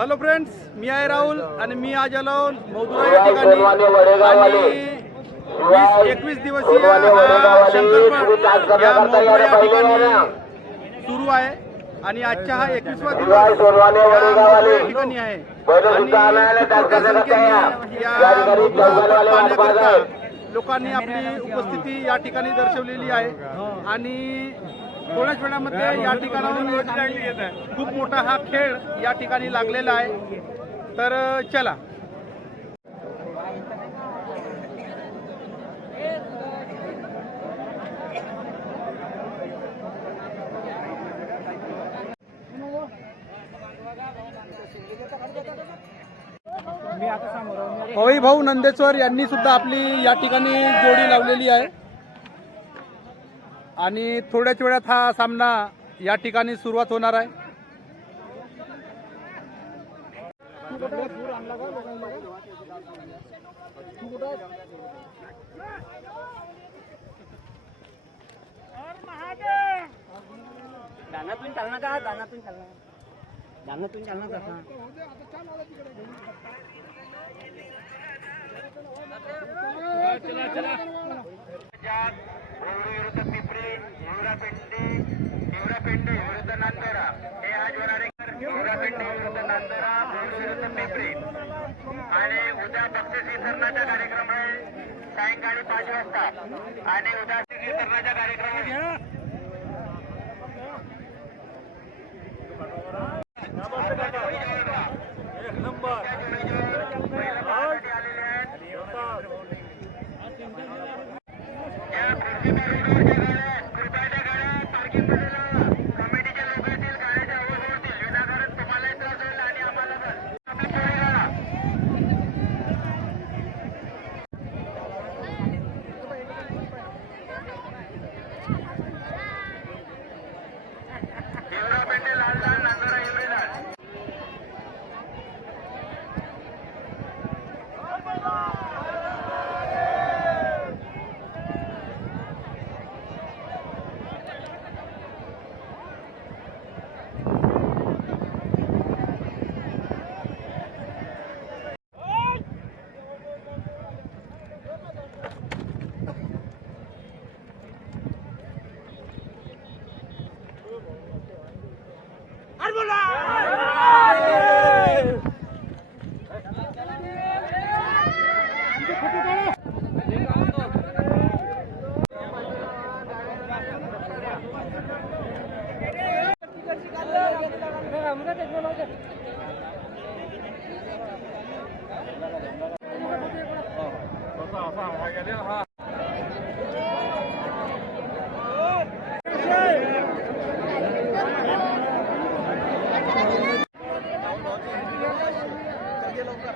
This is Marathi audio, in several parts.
हॅलो फ्रेंड्स मी आहे राहुल आणि मी आज आलो मौदुरा या ठिकाणी. आणि वीस एकवीस दिवसीय शंकरपट या मौदुरा या ठिकाणी सुरू आहे. आणि आजचा हा एकवीसवा दिवस ठिकाणी आहे. पाहण्याकरता लोकांनी आपली उपस्थिती या ठिकाणी दर्शवलेली आहे. आणि थोड्याच वेळामध्ये या ठिकाणाहून खूप मोठा हा खेळ या ठिकाणी लागलेला आहे. तर चला. पवई भाऊ नंदेश्वर यांनी सुद्धा आपली या ठिकाणी जोडी लावलेली आहे. आणि थोड्याच वेळात हा सामना या ठिकाणी सुरुवात होणार आहे. दानातून चालणार का? दानातून चालणार. दानातून चालणार का? आणि उद्या वितरणाचा कार्यक्रम आहे या खुर्चीच्या रोडवरच्या गाड्या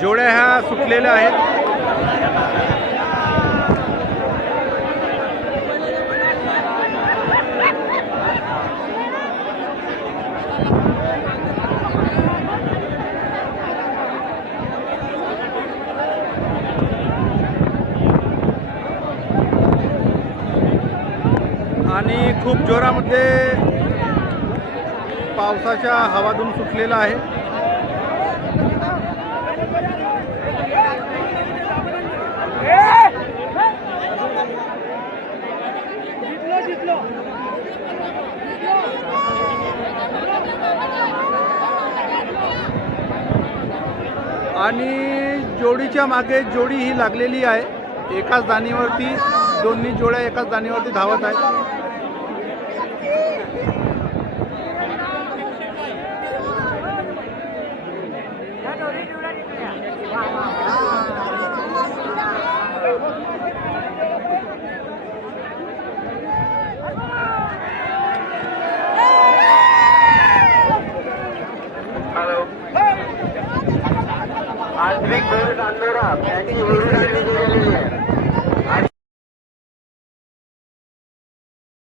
जोड्या ह्या सुटलेल्या आहेत आणि खूप जोरामध्ये पावसाच्या हवादून सुटलेला आहे. आणि जोडीच्या मागे जोडी ही लागलेली आहे. एकाच दाणीवरती दोन्ही जोड्या एकाच दाणीवरती धावत आहेत. I think there is under up.